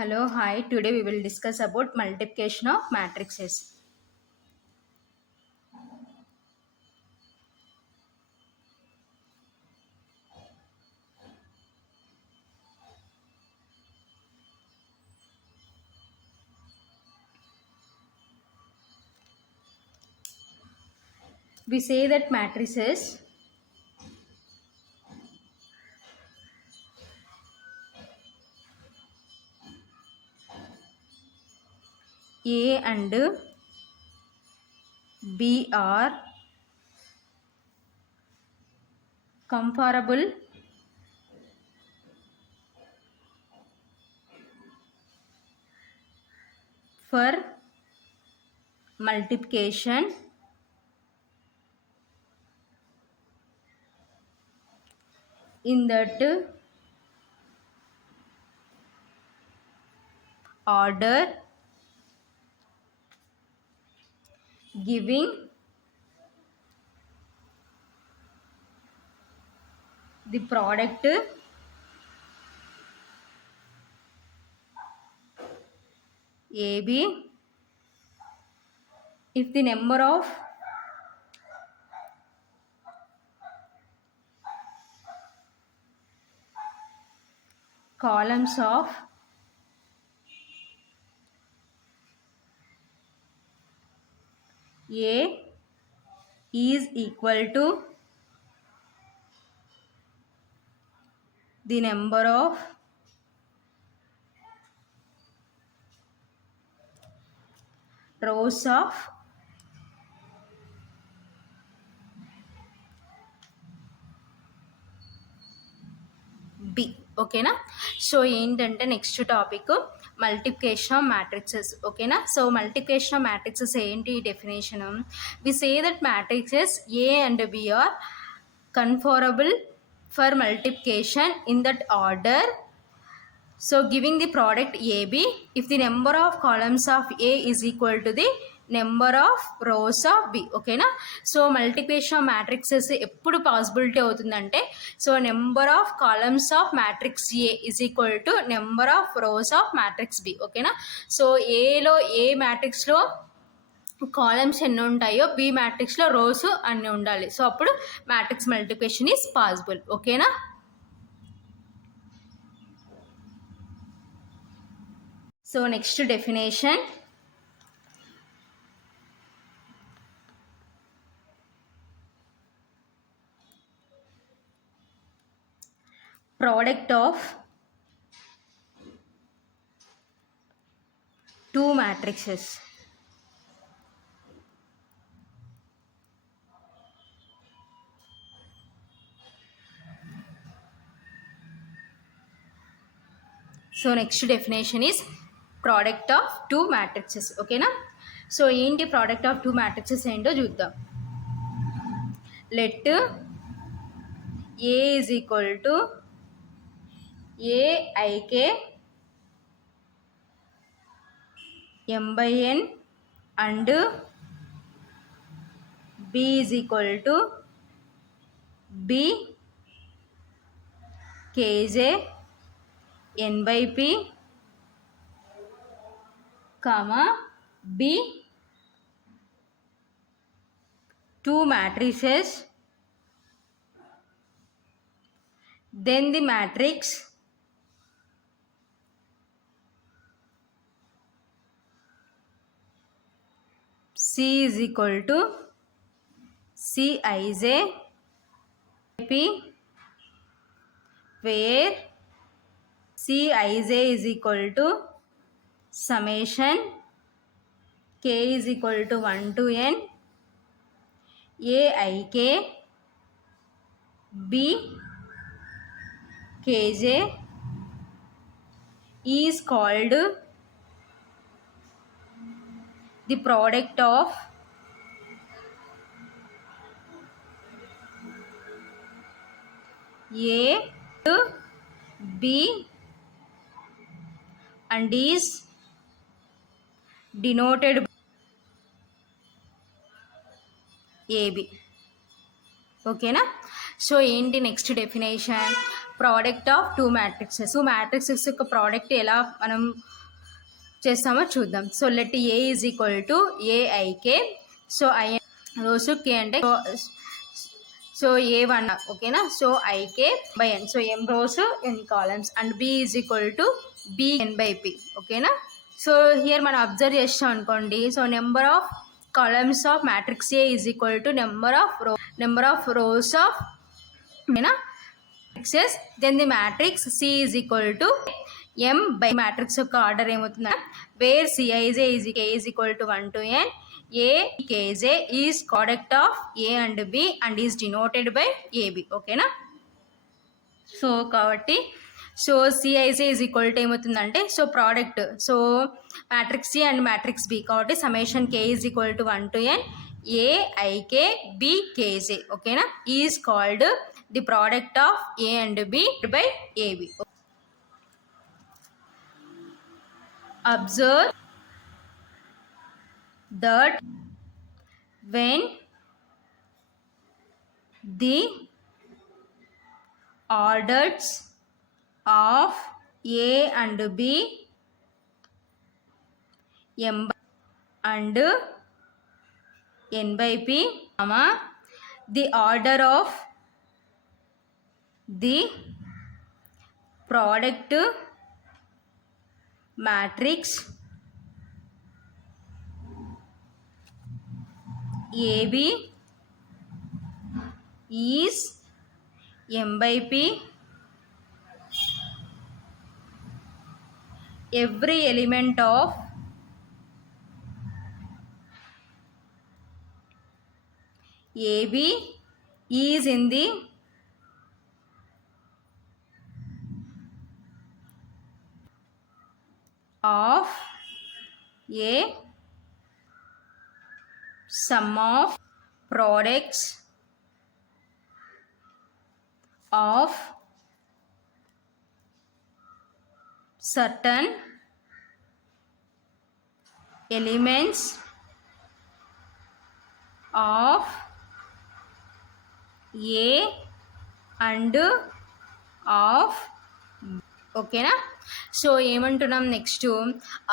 Hello, hi. Today we will discuss about multiplication of matrices. We say that matrices A and B are comparable for multiplication in that order giving the product AB if the number of columns of A is equal to the number of rows of B. ఓకేనా. So ఏంటంటే next topic multiplication of matrices. ఓకేనా. So multiplication of matrices ఏంటి definition? We say that matrices A and B are conformable for multiplication in that order. So giving the product AB if the number of columns of A is equal to the number of rows of B. ఓకేనా. So multiplication of matrices ఎప్పుడు possibility అవుతుందంటే so number of columns of matrix A is equal to number of rows of matrix B. ఓకేనా. So A మ్యాట్రిక్స్లో columns ఎన్ని ఉంటాయో B మ్యాట్రిక్స్లో rows అన్ని ఉండాలి. సో అప్పుడు మ్యాట్రిక్స్ మల్టిప్లికేషన్ ఈజ్ పాసిబుల్. ఓకేనా. So next definition product of two matrices. So next definition is product of two matrices. ఓకేనా. సో ఏంటి product of two matrices ఏంటో చూద్దాం. let A is equal to AIK M/N and B is equal to BKJ N/P comma B two matrices, then the matrix C is equal to Cij P where Cij is equal to summation K is equal to 1 to N AIK BKJ is called the product of A to B and is denoted by AB. ఓకేనా. So ఏంటి next definition? Product of two matrices యొక్క product ఎలా మనం చేస్తామో చూద్దాం. So let A is equal to A I K. So I రోజు K అంటే so A1 ఓకేనా. So I K by N. So M rows N columns and B is equal to B N by P ఓకేనా. So here మనం observe చేస్తాం అనుకోండి. So number of columns of matrix A is equal to number of rows of matrices. Then the matrix C is equal to M by matrix యొక్క order ఏమవుతుందంటే where Cij is k is equal to 1 to n, A Kj is product of A and B and is denoted by AB ఓకేనా. So కాబట్టి so Cij is equal to ఏమవుతుందంటే so product so matrix C and matrix B కాబట్టి summation k is equal to 1 to n AIK BKJ ఓకేనా is called the product of A and B by AB. Observe that when the orders of A and B M and N by P, the order of the product matrix AB is M by P. Every element of AB is in the of a sum of products of certain elements of A and of ఓకేనా. So ఏమంటున్నాం next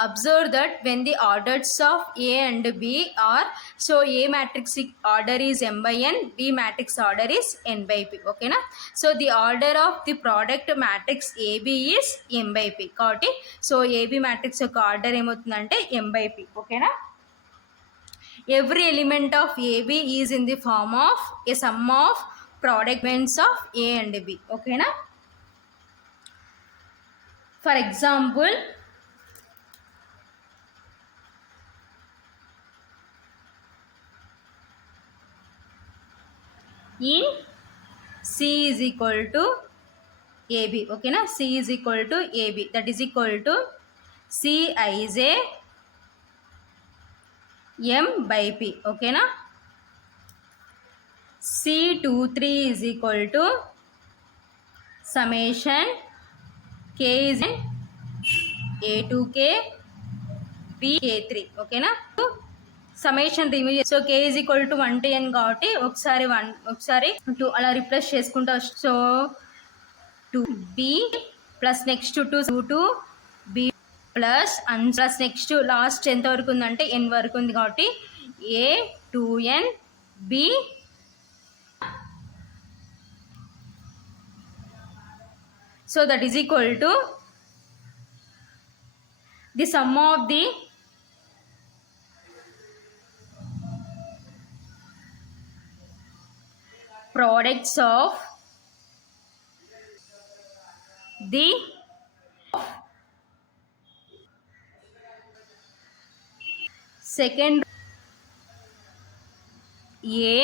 observe that when the orders of A and B are so A matrix order is m by n, B matrix order is n by P ఓకేనా. So the order of the product matrix AB is m by p కాబట్టి so AB matrix యొక్క order ఏమవుతుందంటే m by P ఓకేనా. Every element of AB is in the form of a sum of product మెంట్స్ of A and B ఓకేనా. For example, in C is equal to AB okay na, C is equal to AB, that is equal to Cij M by P okay na. C23 is equal to summation K is in A2K BK3 ఓకేనా. Summation remove so K is equal to 1 to n కాబట్టి ఒకసారి 1 ఒకసారి 2 అలా replace చేసుకుంటూ so 2B plus next 2 B plus అన్ plus next last ఎంత వరకు ఉందంటే n వరకు ఉంది కాబట్టి A2n B so that is equal to the sum of the products of the second A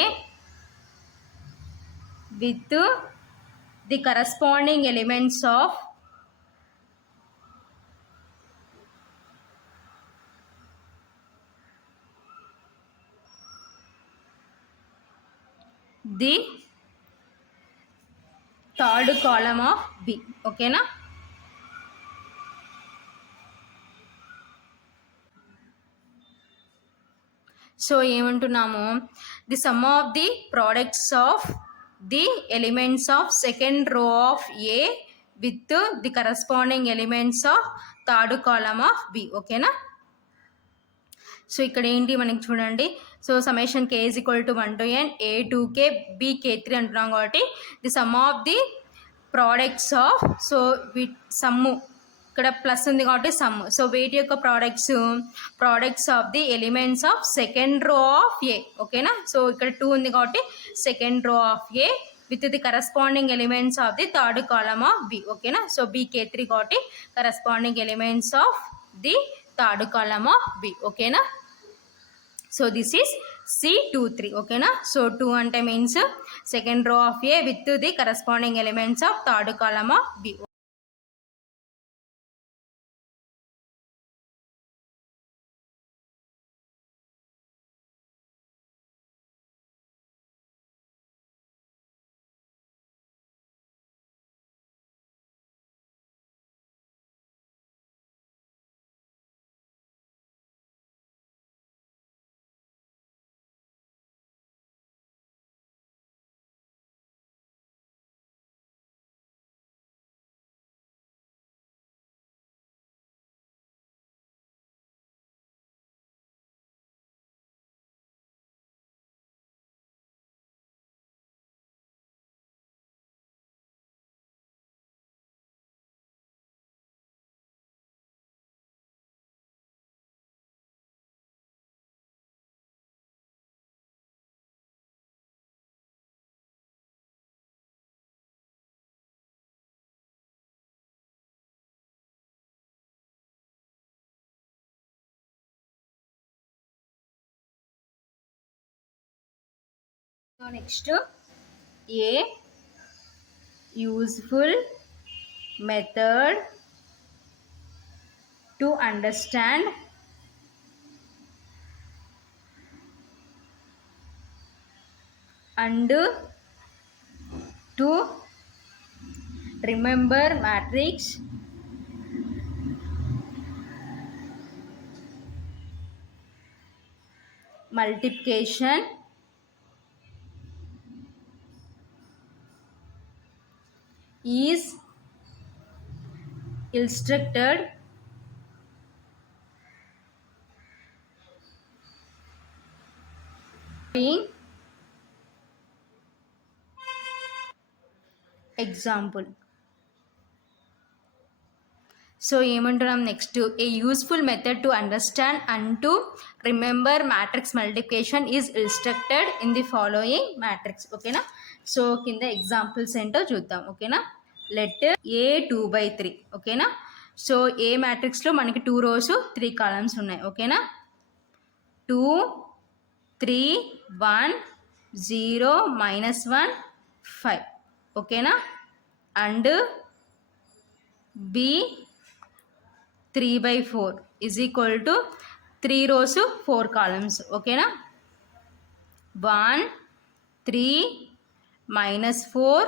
with the corresponding elements of the third column of B okay na. So ఏమంటున్నాము the sum of the products of the elements of second row of A with the corresponding elements of third column of B. ఓకేనా. So ఇక్కడ ఏంటి మనకి చూడండి, so summation k is equal to 1 to n a 2k b k3 అంటున్నాం కాబట్టి the sum of the products of, so వీటి sum ఇక్కడ plus ఉంది కాబట్టి సమ్, సో వీటి యొక్క products of the elements of second row of A. ఓకేనా. So ఇక్కడ 2 ఉంది కాబట్టి second row of A with the corresponding elements of the third column of B. ఓకేనా. సో bk3 కాబట్టి corresponding elements of the third column of B. ఓకేనా. So this is C23. ఓకేనా. So 2 అంటే means second row of A with the corresponding elements of third column of B. So next, a useful method to understand and to remember matrix multiplication is illustrated in example. So ఏమంటున్నాం next, a useful method to understand and to remember matrix multiplication is instructed in the following matrix. ఓకేనా. So కింద examples ఏంటో చూద్దాం. ఓకేనా. Let A 2/3. ఓకేనా. So A మ్యాట్రిక్స్లో మనకి 2 rows 3 columns ఉన్నాయి. ఓకేనా. 2 3 1 0 -1 5. ఓకేనా. And B 3/4 is equal to 3 rows 4 columns. ఓకేనా. 1 3 -4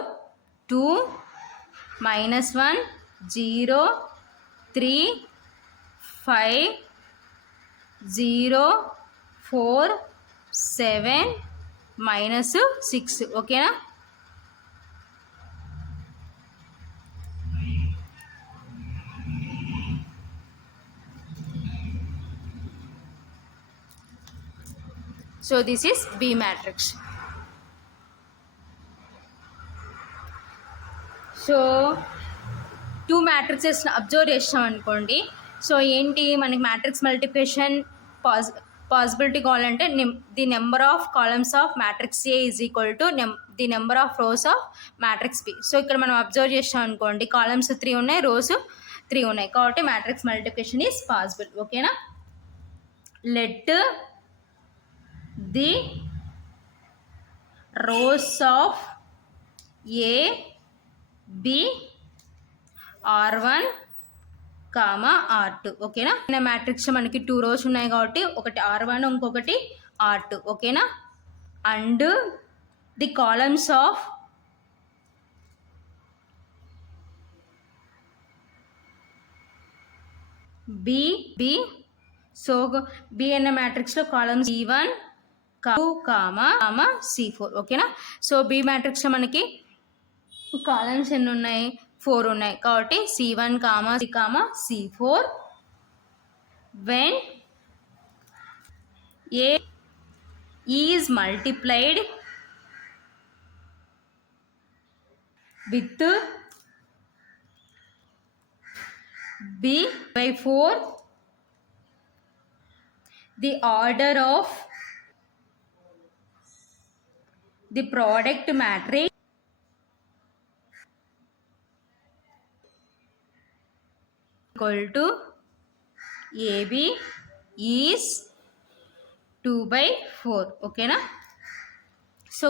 2 -1 0 3 5 0 4 7 -6. ఓకేనా. So this is B matrix. So 2 matrices observe చేస్తాం అనుకోండి. సో ఏంటి మనకి మ్యాట్రిక్స్ మల్టిప్లికేషన్ పాసిబిలిటీ కావాలంటే the number of columns of matrix A is equal to the number of rows of matrix B. So ఇక్కడ మనం observe చేస్తాం అనుకోండి, కాలమ్స్ 3 ఉన్నాయి, రోస్ 3 ఉన్నాయి, కాబట్టి మ్యాట్రిక్స్ మల్టిప్లికేషన్ ఈజ్ పాసిబుల్. ఓకేనా. Let the rows of A, B, R1, R2. ఓకేనా. మ్యాట్రిక్స్ మనకి 2 rows ఉన్నాయి కాబట్టి ఒకటి R1 ఇంకొకటి R2. ఓకేనా. And the columns of B. So B అన్న మ్యాట్రిక్స్లో కాలమ్స్ E1, కామా C4 ఓకేనా. సో బి మ్యాట్రిక్స్లో మనకి కాలమ్స్ ఎన్ని ఉన్నాయి, 4 ఉన్నాయి కాబట్టి C1 C4 when A is multiplied with B by 4, the order of the product matrix equal to AB is 2/4 ఓకేనా. So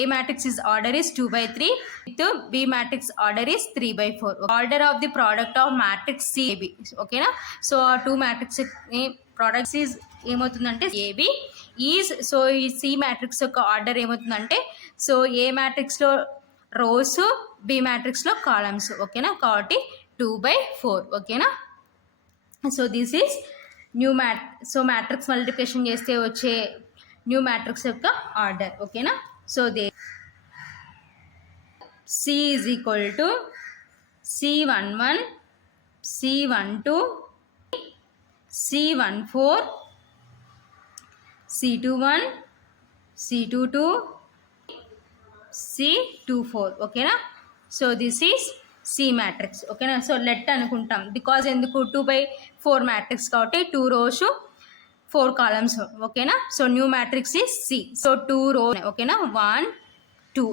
A matrix is order is 2/3 with B matrix order is 3/4. Order of the product of matrix CAB ఓకేనా. So ఆ 2 matrix products is ఏమవుతుందంటే AB is, so ఈ C matrix యొక్క order ఏమవుతుందంటే, so A మ్యాట్రిక్స్లో rows, B మ్యాట్రిక్స్లో columns ఓకేనా, కాబట్టి 2/4 ఓకేనా. So this is new so matrix multiplication చేస్తే వచ్చే న్యూ మ్యాట్రిక్స్ యొక్క ఆర్డర్ ఓకేనా. So C is equal to C11 C12 C14 C21 C22 C24 ఓకేనా. So this is C matrix ఓకేనా. సో లెట్ అనుకుంటాం బికాజ్ ఎందుకు 2/4 మ్యాట్రిక్స్ కాబట్టి 2 rows 4 columns ఓకేనా. So new matrix is C. So 2 rows ఓకేనా, 1 2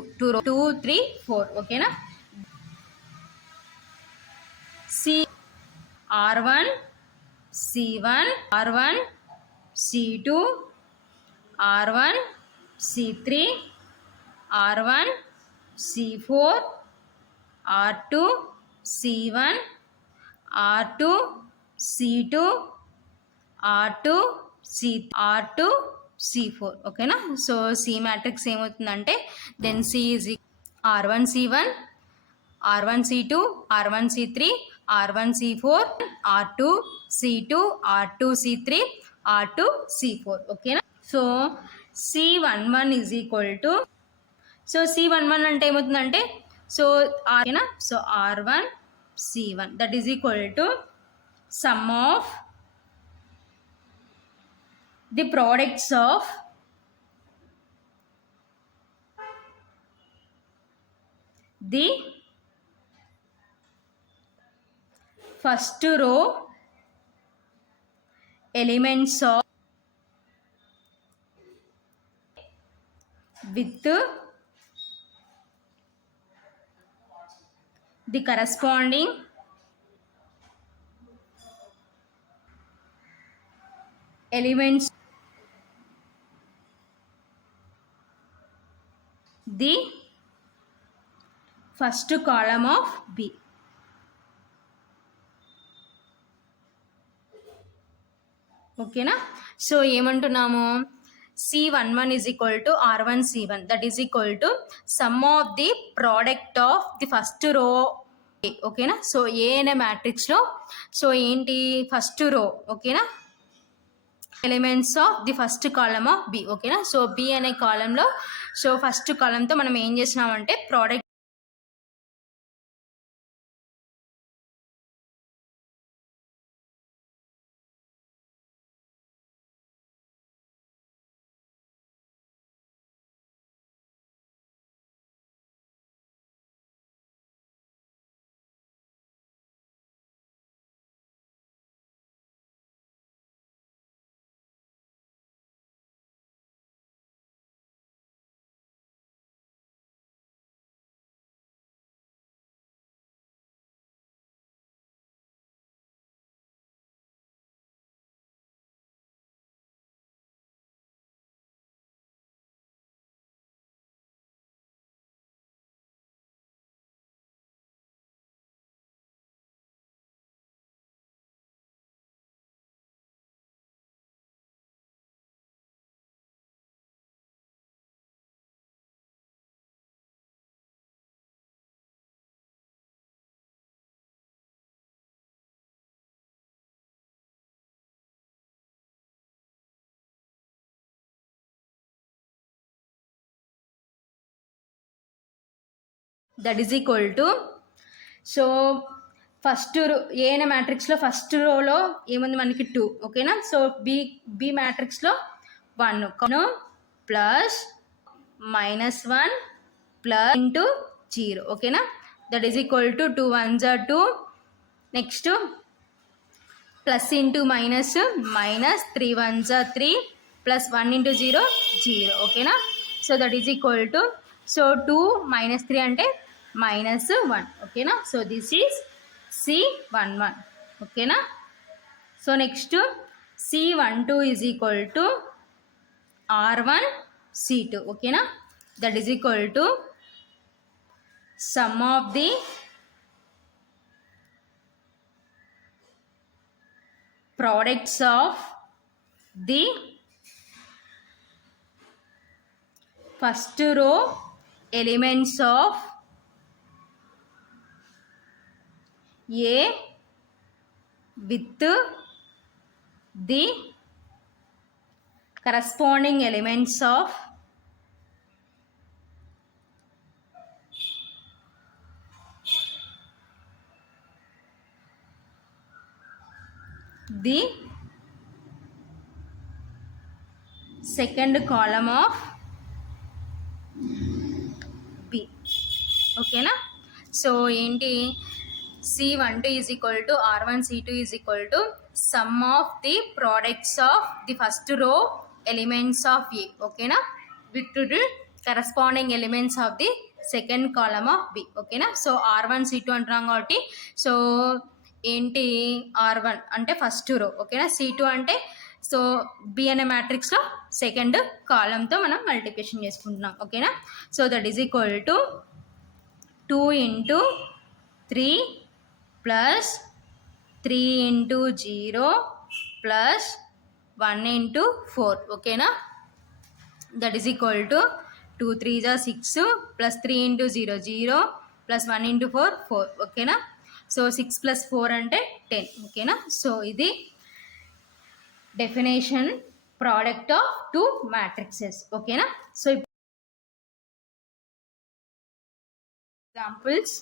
2 3 4 ఓకేనా. C R1 C1 R1 C2 R1 C3 R1 C4 R2 C1 R2 C2 R2 R2 C4 ఓకేనా. So C matrix ఏమవుతుందంటే then C is R1 C1 R1 C2 R1 C3 R1 C4 R2 C2 R2 C3 R2 C4 ఓకేనా. So C11 is equal to, so C11 అంటే ఏమవుతుందంటే, సో ఓకేనా, so R1 C1 that is equal to sum of the products of the first row elements of with the corresponding elements the first column of B ఓకేనా. So ఏమంటున్నాము, C11 is equal to R1 C1 that is equal to sum of the product of the first row ఓకేనా. So A అనే మ్యాట్రిక్స్లో so ఏంటి first row ఓకేనా, elements of the first column of B ఓకేనా. So B అనే కాలంలో so first కాలంతో మనం ఏం చేసినామంటే product that is equal to, so first A అనే మ్యాట్రిక్స్లో ఫస్ట్ రోలో ఏముంది మనకి 2, ఓకేనా. సో బి మ్యాట్రిక్స్లో 1 ప్లస్ -1 ప్లస్ ఇంటూ 0, ఓకేనా. That is equal to 2 1s are 2, next plus into minus, -3 1s are 3, ప్లస్ 1 ఇంటూ 0 0, ఓకేనా. So that is equal to, so 2 - 3 అంటే -1, ఓకేనా. సో దిస్ ఈజ్ C11, ఓకేనా. So next C12 is equal to R1 C2, ఓకేనా. That is equal to sum of the products of the first row elements of A with the corresponding elements of the second column of B, ఓకేనా. So ఏంటి, C12 is equal to R1 C2 is equal to sum of the products of the first row elements of A, ఓకేనా, with the corresponding elements of the second column of B, ఓకేనా. So R1 C2 అంటున్నాం కాబట్టి, సో ఏంటి R1 అంటే first row, ఓకేనా. C2 అంటే so B అనే మ్యాట్రిక్స్లో సెకండ్ కాలంతో మనం మల్టిప్లికేషన్ చేసుకుంటున్నాం, ఓకేనా. So that is equal to 2 ఇంటూ 3 ప్లస్ 3 ఇంటూ 0 ప్లస్ 1 ఇంటూ 4, ఓకేనా. That is equal to 2 3s are 6 ప్లస్ 3 ఇంటూ 0 0 ప్లస్ 1 ఇంటూ 4 4, ఓకేనా. సో 6 ప్లస్ 4 అంటే 10, ఓకేనా. సో ఇది డెఫినేషన్ ప్రోడక్ట్ ఆఫ్ 2 మ్యాట్రిక్సెస్, ఓకేనా. So examples.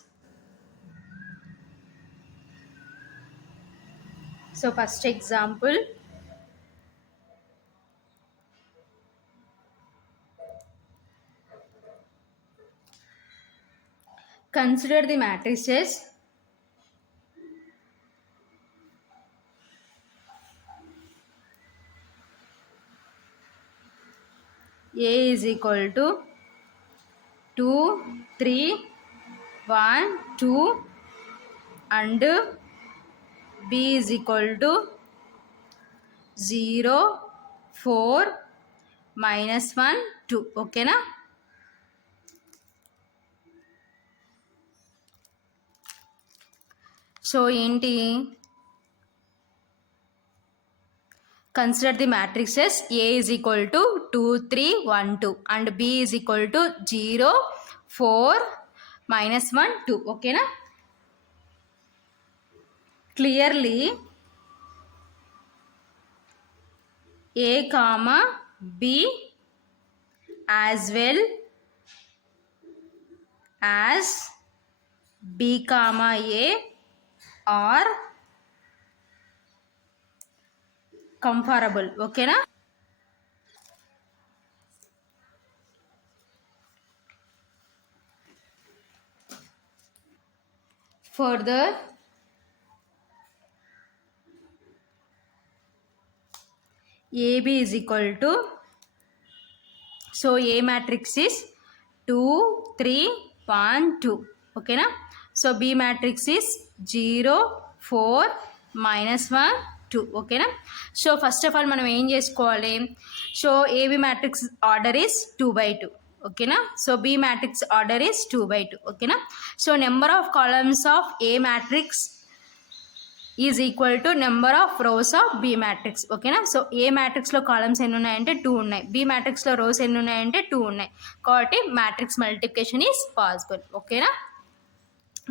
So first example, consider the matrices A is equal to 2 3 1 2 and B is equal to 0 4 -1 2, ఓకేనా. So ఏంటి, consider the matrixes A is equal to 2 3 1 2 and B is equal to 0 4 -1 2, ఓకేనా. Clearly A comma B as well as B comma A are comparable, ఓకేనా. Further AB is equal to, so A matrix is 2 3 1 2, ఓకేనా. So B matrix is 0 4 -1 2, ఓకేనా. So first of all మనం ఏం చేసుకోవాలి, so AB matrix order is 2/2, ఓకేనా. So B matrix order is 2/2, ఓకేనా. So number of columns of A matrix is equal to number of rows of B matrix, ఓకేనా. So A మ్యాట్రిక్స్లో columns ఎన్ని ఉన్నాయంటే 2 ఉన్నాయి, బి మ్యాట్రిక్స్లో రోస్ ఎన్ని ఉన్నాయంటే 2 ఉన్నాయి, కాబట్టి మ్యాట్రిక్స్ మల్టిప్లికేషన్ ఈజ్ పాసిబుల్, ఓకేనా.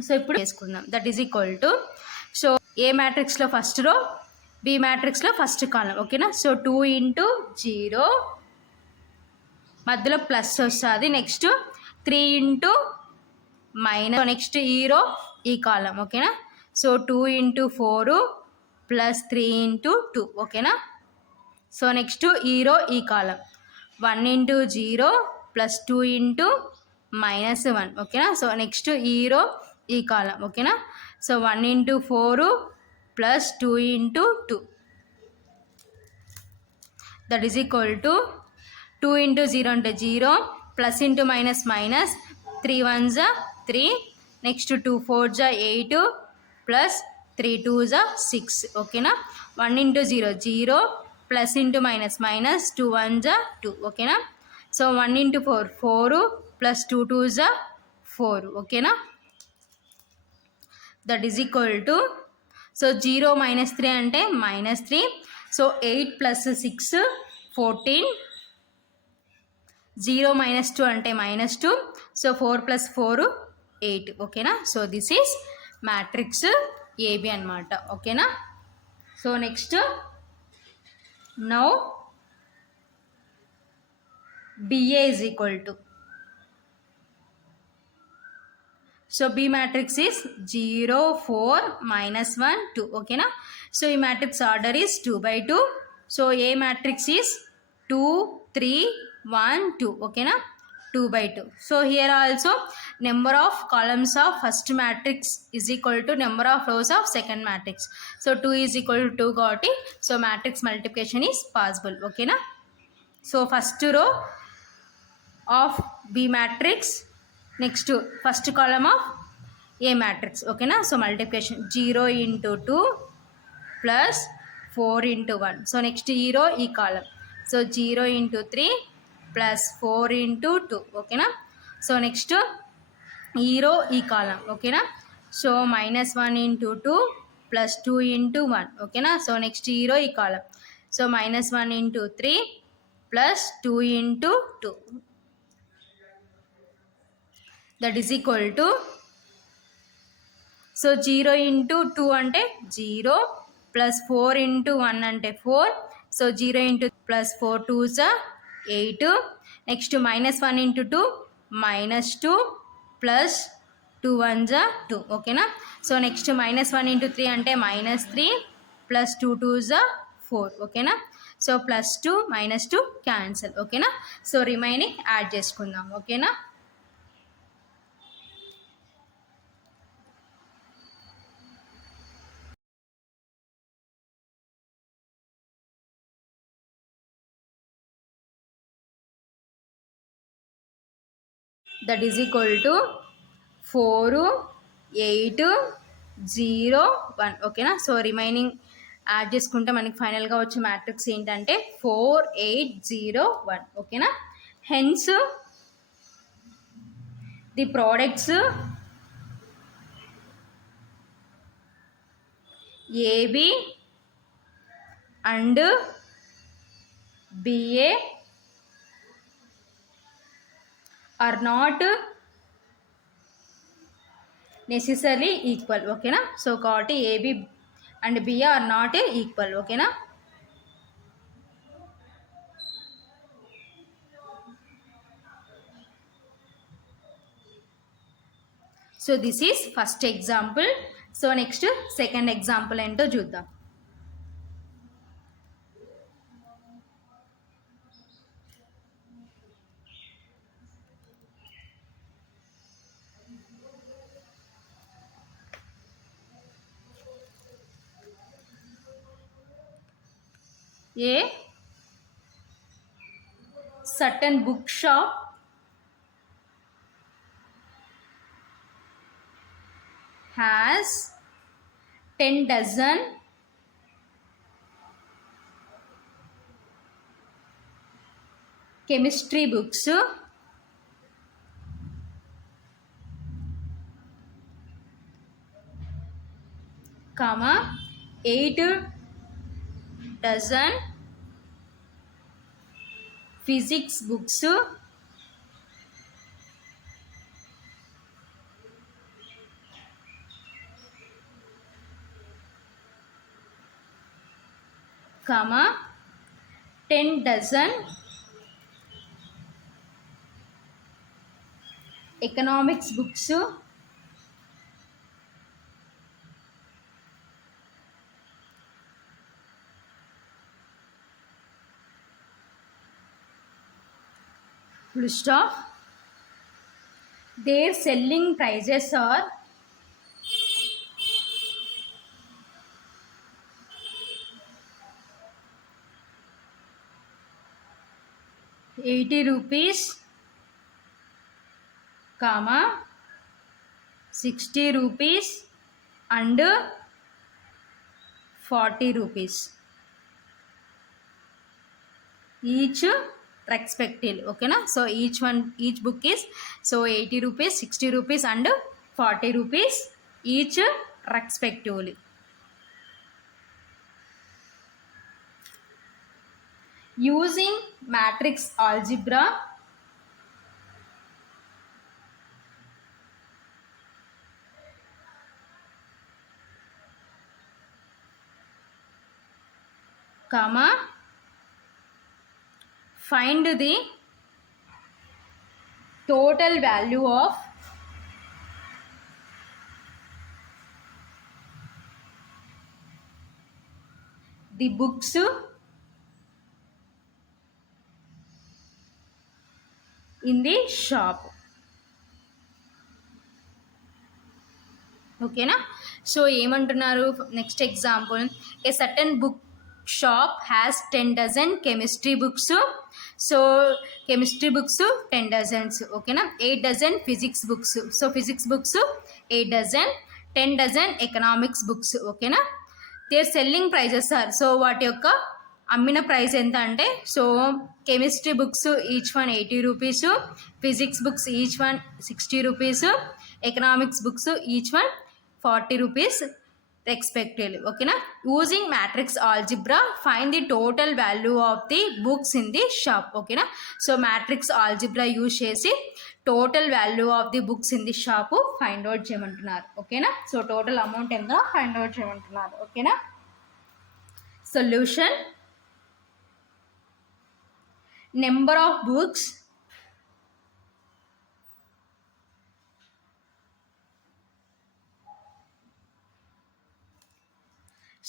సో ఇప్పుడు చేసుకుందాం. That is equal to, so A మ్యాట్రిక్స్లో ఫస్ట్ రో, బి మ్యాట్రిక్స్లో ఫస్ట్ కాలం, ఓకేనా. సో 2 ఇంటూ 0 మధ్యలో ప్లస్ వస్తుంది, నెక్స్ట్ 3 ఇంటూ మైనస్ నెక్స్ట్ ఈ రో ఈ కాలం ఓకేనా. సో 2 into 4 ప్లస్ 3 into 2 ఓకేనా. సో నెక్స్ట్ ఈ రో ఈ కాలం 1 into 0 ప్లస్ 2 into -1 ఓకేనా. సో నెక్స్ట్ ఈ రో ఈ కాలం ఓకేనా. సో 1 into 4 ప్లస్ 2 into 2 that is equal to 2 into 0 అంటే 0 ప్లస్ ఇంటూ మైనస్ మైనస్ 3 1s 3 నెక్స్ట్ 2 4s 8 ప్లస్ 3 2s 6 ఓకేనా. 1 into 0 0 ప్లస్ ఇంటూ మైనస్ మైనస్ 2 1s 2 ఓకేనా. సో 1 into 4 4 ప్లస్ 2 2s 4 ఓకేనా. That is equal to so 0 -3 అంటే -3. సో 8 ప్లస్ 6 14 0 -2 అంటే -2. సో 4 ప్లస్ 4 8 ఓకేనా. So this is matrix AB అనమాట ఓకేనా. So next now BA is equal to so B matrix is 0 4 -1 2 ఓకేనా. సో ఈ matrix order is 2/2. So A matrix is 2 3 1 2 ఓకేనా 2/2. So here also number of columns of first matrix is equal to number of rows of second matrix. So 2 is equal to 2 కాబట్టి so matrix multiplication is possible ఓకేనా. So first row of B matrix next first column of A matrix ఓకేనా. So multiplication 0 into 2 plus 4 into 1. So next ఈ row ఈ column so 0 into 3 plus 4 into 2 ఓకేనా. So next ఈ row ఈ కాలం ఓకేనా. సో -1 into 2 ప్లస్ 2 into 1 ఓకేనా. So next ఈ రో ఈ column so -1 into 3 plus 2 into 2 that is equal to so 0 into 2 అంటే 0 ప్లస్ 4 into 1 అంటే 4. సో 0 into ప్లస్ 4 2s 8 నెక్స్ట్ -1 into 2 -2 ప్లస్ 2 1s 2 ఓకేనా. సో నెక్స్ట్ -1 into 3 అంటే -3 ప్లస్ 2 2s 4 ఓకేనా. సో +2 -2 క్యాన్సిల్ ఓకేనా. సో రిమైనింగ్ యాడ్ చేసుకుందాం ఓకేనా. దట్ ఈజ్ ఈక్వల్ టు 4 8 0 1 ఓకేనా. సో రిమైనింగ్ యాడ్ చేసుకుంటే మనకి ఫైనల్గా వచ్చే మ్యాట్రిక్స్ ఏంటంటే 4 8 0 1 ఓకేనా. Hence the products AB and BA are not necessarily equal ఓకేనా. సో కాబట్టి AB and BA are not equal ఓకేనా. So this is first example. So next second example ఏంటో చూద్దాం. A certain bookshop has 10 dozen chemistry books comma 8 dozen physics books comma 10 dozen economics books full stop. Their selling prices are ₹80, comma ₹60 and ₹40 each respectively. Okay na? So each book is so ₹80, ₹60 and ₹40 each respectively. Using matrix algebra, comma find the total value of the books in the shop. ఓకేనా? So ఏమంటున్నారు next example, a certain book shop has 10 dozen chemistry books. So chemistry books 10 dozens. ఓకేనా? 8 dozen physics books. So physics books 8 dozen, 10 dozen economics books. ఓకేనా? Their selling prices are, so వాటి యొక్క అమ్మిన price ఎంత అంటే, so chemistry books each one ₹80, physics books each one ₹60, economics books each one ₹40 respectively. ఓకేనా? Using matrix algebra find the total value of the books in the shop. ఓకేనా? So matrix algebra use చేసి total value of the books in the shop find out చేయమంటున్నారు. ఓకేనా? So total amount ఎంత find out చేయమంటున్నారు. ఓకేనా? Solution, number of books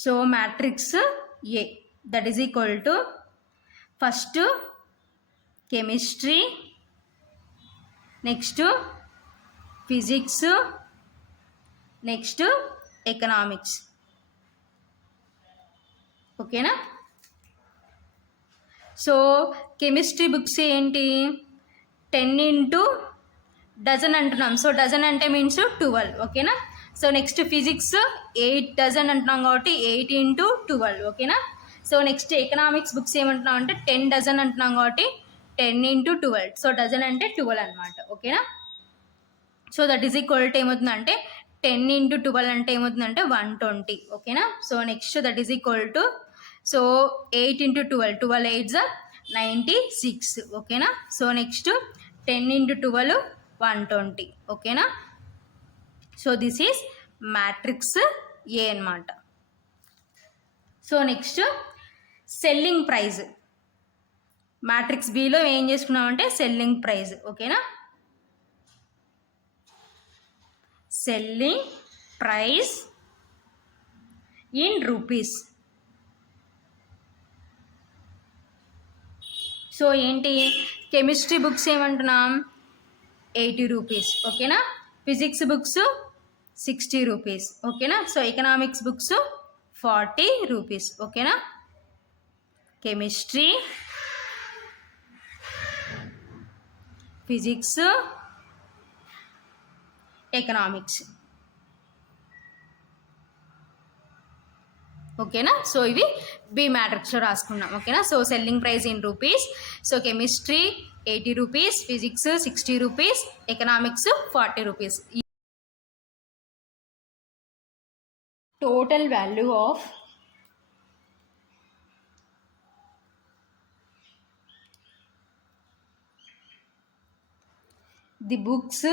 so matrix A that is equal to first chemistry, next physics, next economics. Okay నా? So chemistry books ఏంటి 10 into dozen అంటున్నాం. So dozen అంటే మీన్స్ 12. ఓకేనా? సో నెక్స్ట్ ఫిజిక్స్ 8 dozen అంటున్నాం కాబట్టి 8 into 12. ఓకేనా? సో నెక్స్ట్ ఎకనామిక్స్ బుక్స్ ఏమంటున్నాం అంటే 10 dozen అంటున్నాం కాబట్టి 10 into 12. సో డజన్ అంటే 12 అనమాట. ఓకేనా? So that is equal to ఏమవుతుందంటే 10 into 12 అంటే ఏమవుతుందంటే 120. ఓకేనా? So next that is equal to so 8 into 12, 12 8s 96. ఓకేనా? So next 10 into 12 120. ఓకేనా? So this is matrix A అనమాట. So next selling price, matrix బిలో ఏం చేసుకున్నామంటే సెల్లింగ్ ప్రైజ్. ఓకేనా? Selling price in rupees. So ఏంటి, కెమిస్ట్రీ బుక్స్ ఏమంటున్నాం ₹80. ఓకేనా? Physics books ₹60. ఓకేనా? So economics books ₹40. ఓకేనా? Chemistry, physics, economics. ఓకేనా? సో ఇవి బి మ్యాట్రిక్స్లో రాసుకున్నాం. ఓకేనా? So selling price in rupees. So chemistry ₹80, ఫిజిక్స్ ₹60, ఎకనామిక్స్ ₹40. Total value of the books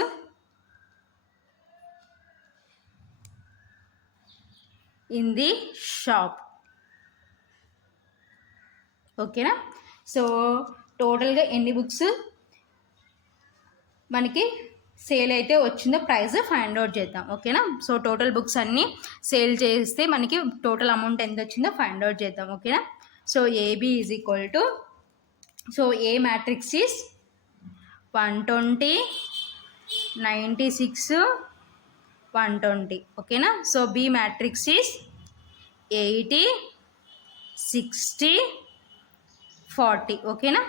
in the shop. ఓకేనా? సో టోటల్గా ఎన్ని బుక్స్ మనకి సేల్ అయితే వచ్చిందో ప్రైస్ ఫైండ్ అవుట్ చేద్దాం. ఓకేనా? సో టోటల్ బుక్స్ అన్నీ సేల్ చేస్తే మనకి టోటల్ అమౌంట్ ఎంత వచ్చిందో ఫైండ్ అవుట్ చేద్దాం. ఓకేనా? So AB is equal to, so A matrix is 120, 96, 120. ఓకేనా. So B matrix is 80, 60, 40. ఓకేనా.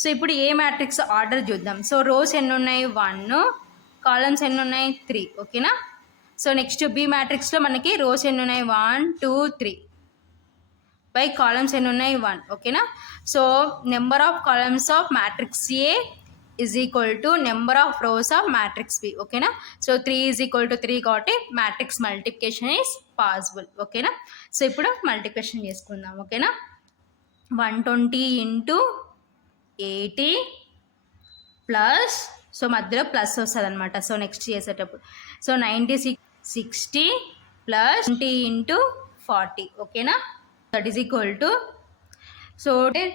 సో ఇప్పుడు ఏ మ్యాట్రిక్స్ ఆర్డర్ చూద్దాం. సో రోస్ ఎన్ని ఉన్నాయి? 1, కాలమ్స్ ఎన్ని ఉన్నాయి? 3. ఓకేనా. సో నెక్స్ట్ బి మ్యాట్రిక్స్లో మనకి రోస్ ఎన్ని ఉన్నాయి? 1, 2, 3. బై కాలమ్స్ ఎన్ని ఉన్నాయి? 1. ఓకేనా. So number of columns of matrix A is equal to number of rows of matrix B. ఓకేనా. సో 3 ఈజ్ ఈక్వల్ టు 3 కాబట్టి మ్యాట్రిక్స్ మల్టిప్లికేషన్ ఈజ్ పాసిబుల్. ఓకేనా. సో ఇప్పుడు మల్టిప్లికేషన్ చేసుకుందాం. ఓకేనా. 120 ఇంటూ 80 ప్లస్, సో మధ్యలో ప్లస్ వస్తుంది అనమాట. సో నెక్స్ట్ చేసేటప్పుడు సో 96, 60 ప్లస్ 20 ఇంటూ 40. ఓకేనా. That is equal to, so 12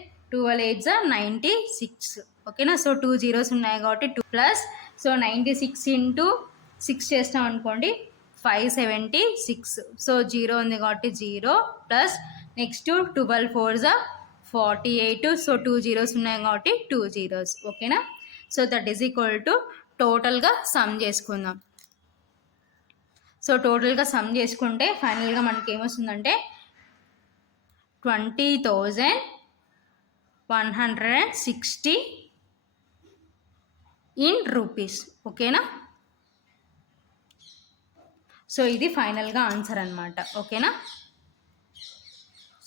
8 96. ఓకేనా. సో 2 zeros ఉన్నాయి కాబట్టి 2 ప్లస్, సో 96 ఇంటూ 6 చేస్తాం అనుకోండి 576. సో 0 ఉంది కాబట్టి 0 ప్లస్ నెక్స్ట్ 12 4 48. సో 2 zeros ఉన్నాయి కాబట్టి 2 zeros. ఓకేనా. So that is equal to టోటల్గా సమ్ చేసుకుందాం. సో టోటల్గా సమ్ చేసుకుంటే ఫైనల్గా మనకి ఏమొస్తుందంటే 20,160 ఇన్ రూపీస్. ఓకేనా. సో ఇది ఫైనల్గా ఆన్సర్ అనమాట. ఓకేనా.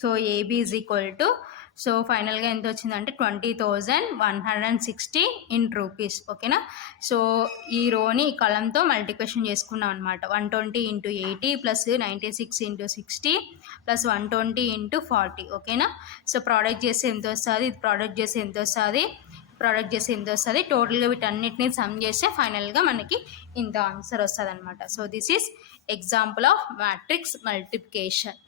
So AB is equal to, so ఫైనల్గా ఎంత వచ్చిందంటే 20,160 ఇన్ రూపీస్. ఓకేనా. సో ఈ రోని ఈ కాలంతో మల్టిప్లికేషన్ చేసుకున్నాం అనమాట. 120 ఇంటూ 80 ప్లస్ 96 ఇంటూ 60 ప్లస్ 120 ఇంటూ 40. ఓకేనా. సో ప్రోడక్ట్ చేసి ఎంత వస్తుంది, ఇది ప్రోడక్ట్ చేసి ఎంత వస్తుంది, ప్రోడక్ట్ చేసి ఎంత వస్తుంది, టోటల్గా వీటన్నిటిని సమ్ చేస్తే ఫైనల్గా మనకి ఇంత ఆన్సర్ వస్తుంది అనమాట. So this is example of matrix multiplication.